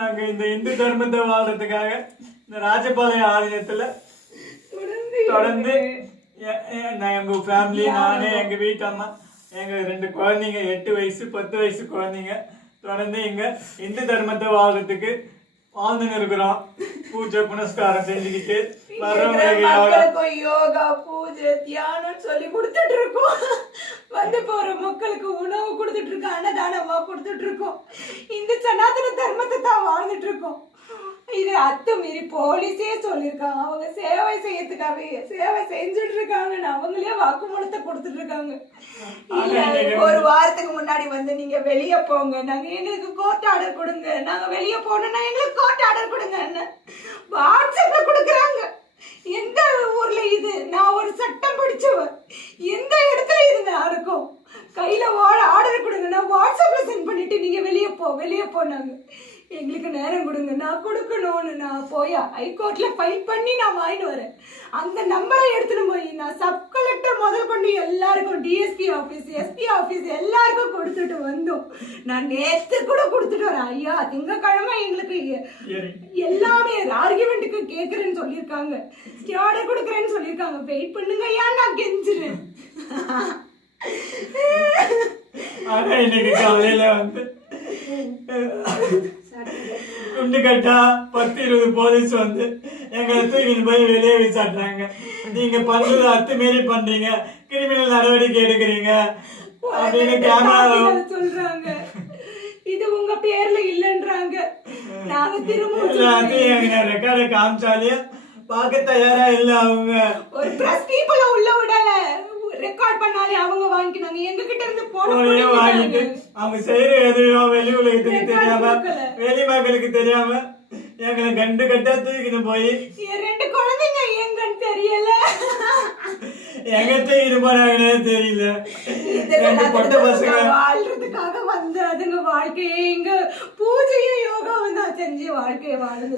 நாங்க இந்த இந்து தர்மத்தை வாழ்றதுக்காக இந்த ராஜபாளையம் ஆலயத்துல தொடர்ந்து எங்க ஃபேமிலி, நானு, எங்க வீட்டு அம்மா, எங்க 2 குழந்தைங்க, 8 வயசு 10 வயசு குழந்தைங்க தொடர்ந்து இங்க இந்து தர்மத்தை வாழ்றதுக்கு வாழ்ந்துன்னு இருக்கிறோம். பூஜை புனஸ்காரம் செஞ்சுக்கிட்டு யோகா பூஜை தியானம் சொல்லி கொடுத்துட்டு இருக்கோம். வந்து போற மக்களுக்கு உணவு கொடுத்துட்டு இருக்கோம், அன்னதானமா கொடுத்துட்டு இருக்கோம். இந்த சனாதன தர்மத்தை தான் வாழ்ந்துட்டு இருக்கோம். இது அத்துமீறி போலீஸே சொல்லியிருக்காங்க, அவங்க சேவை செய்யறதுக்காக சேவை செஞ்சுட்டு இருக்காங்க. அவங்களே வாக்குமூலத்தை கொடுத்துட்டு இருக்காங்க. ஒரு வாரத்துக்கு முன்னாடி வந்து நீங்க வெளியே போங்க, நாங்க எங்களுக்கு கோர்ட் ஆர்டர் கொடுங்க, நாங்க வெளியே போனோம்னா எங்களுக்கு கோர்ட் ஆர்டர் கொடுங்க வாட்ஸ்அப்ல கொடுக்குறாங்க. எந்த ஊர்ல இது? நான் ஒரு சட்டம் படிச்சவன், எந்த இடத்துல இது நடக்கும்? கையில ஆர்டர் கொடுங்க, நான் வாட்ஸ்அப்ல சென்ட் பண்ணிட்டு நீங்க வெளியே போனாங்க. எங்களுக்கு நேரம் கொடுங்க, நான் கொடுக்கணும்னு நான் போய் ஹைகோர்ட்ல ஃபைல் பண்ணி நான் வாங்கிட்டு வரேன். அந்த நம்பரை எடுத்துட்டு போய் நான் சப் கலெக்டர் முதல் கொண்டு எல்லாருக்கும், டிஎஸ்பி ஆஃபீஸ், எஸ்பி ஆஃபீஸ் எல்லாருக்கும் கொடுத்துட்டு வந்தோம். நான் நேற்று கூட கொடுத்துட்டு வரேன். ஐயா திங்கக்கிழமை எங்களுக்கு எல்லாமே ஆர்குமெண்ட்டுக்கு கேட்குறேன்னு சொல்லியிருக்காங்க, ஆர்டர் கொடுக்குறேன்னு சொல்லியிருக்காங்க. வெயிட் பண்ணுங்க ஐயா, நான் கெஞ்சுறேன். இன்னைக்கு காலையில வந்து குண்டு கட்டா 10-20 போலீஸ் வந்து எங்களை தூக்கிட்டு போய் வெளியே விசாட்டுறாங்க. நீங்க பண்றது அத்துமீறி பண்றீங்க, கிரிமினல் நடவடிக்கை எடுக்கிறீங்க அப்படின்னு கேமரா சொல்றாங்க. இது உங்க பேர்ல இல்லன்றாங்க. நாங்க திரும்ப ரெக்கார்ட காமிச்சாலே பார்க்க தயாரா இல்ல. அவங்க ஒரு பிரஸ் பீப்புள உள்ள விடல, ரெக்கார்ட் பண்ணாலே அவங்க வாங்கினாங்க. எங்க கிட்ட இருந்து போனே வாங்கிட்டு அவங்க செய்யற எதையோ வெளி உலகத்துக்கு தெரியாம, வெளி மக்களுக்கு தெரியாம எங்களை கண்டு கட்டா தூக்கிட்டு போய் 2 குழந்தைங்க எங்கன்னு தெரியல, எங்க தூக்கிட்டு போறாங்கன்னே தெரியல. 2 பொட்ட பசங்க வாழ்றதுக்காக வந்து அதுங்க வாழ்க்கையை இங்க பூஜையும் யோகாவும் தான் செஞ்சு வாழ்க்கையை வாழ்ந்து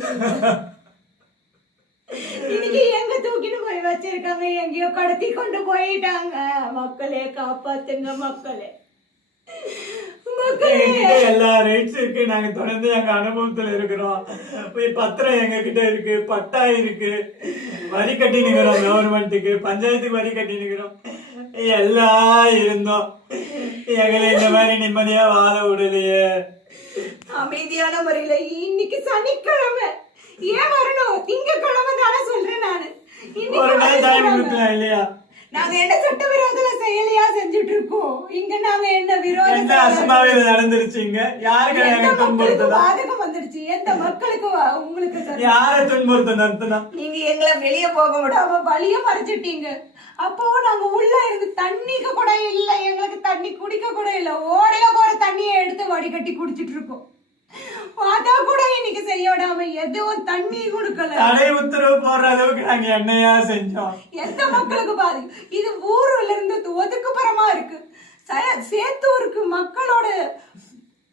இன்னைக்கு எங்க தூக்கிட்டு போய் வச்சிருக்காங்க, எங்கேயோ கடத்தி கொண்டு போயிட்டாங்க. மக்களே காப்பாத்துங்க, மக்களே எல்லா ரைட்ஸ் இருக்கு. நாங்க தொடர்ந்து எங்க அனுபவத்துல இருக்கிறோம். பத்திரம் எங்க கிட்ட இருக்கு, பட்டா இருக்கு, வரி கட்டி நிக்கிறோம், கவர்மெண்ட்டுக்கு பஞ்சாயத்துக்கு வரி கட்டி நிக்கிறோம். எல்லாம் இருந்தோம், எங்களை இந்த மாதிரி நிம்மதியா வாழ விடலையே. அமைதியான முறையில இன்னைக்கு சனிக்கிழமை ஏன் வரணும்? திங்கக்கிழமை தானே சொல்றேன் நானு. ஒரு நாள் டைம் கொடுக்கலாம் இல்லையா? நாங்க என்ன சட்ட விரோதத்துல செயலியா செஞ்சுட்டு இருக்கோம் இங்க? நாங்க என்ன விரோதம் அசம்பாவிதம் நடந்துருச்சுங்க? யாருக்கு பாதகம் வந்துருச்சு? எந்த மக்களுக்கு? உங்களுக்கு யார துன்புறுத்த நடத்தணும்? நீங்க எங்களை வெளியே போக விடாம வழிய மறைச்சிட்டீங்க. அப்போ நாங்க உள்ள இருந்து தண்ணிக்கு கூட இல்ல, எங்களுக்கு தண்ணி குடிக்க கூட இல்ல. ஓடையில போற தண்ணியை எடுத்து வடிகட்டி குடிச்சிட்டு இருக்கோம். பார்த்தா கூட இன்னைக்கு செய்ய விடாம எதுவும் தண்ணி கொடுக்கல. தடை உத்தரவு போடுற அளவுக்கு நாங்க என்னையா செஞ்சோம்? எந்த மக்களுக்கு பாதி? இது ஊர்ல இருந்து ஒதுக்குப்புறமா இருக்கு, சேத்தூருக்கு மக்களோட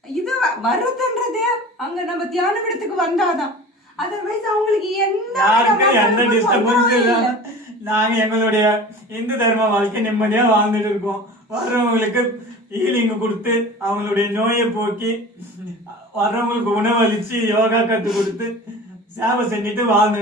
இது வர்றதுன்றதே அங்க நம்ம தியானம் இடத்துக்கு வந்தாதான். அதர்வைஸ் அவங்களுக்கு எந்த டிஸ்டர்பன்ஸ் இல்ல. நாங்க எங்களுடைய இந்து தர்ம வாழ்க்கை நிம்மதியா வாழ்ந்துட்டு இருக்கோம். வர்றவங்களுக்கு ஹீலிங் கொடுத்து அவங்களுடைய நோயை போக்கி, வர்றவங்களுக்கு உணவளிச்சு யோகா கத்து கொடுத்து சேவை செஞ்சுட்டு வாழ்ந்து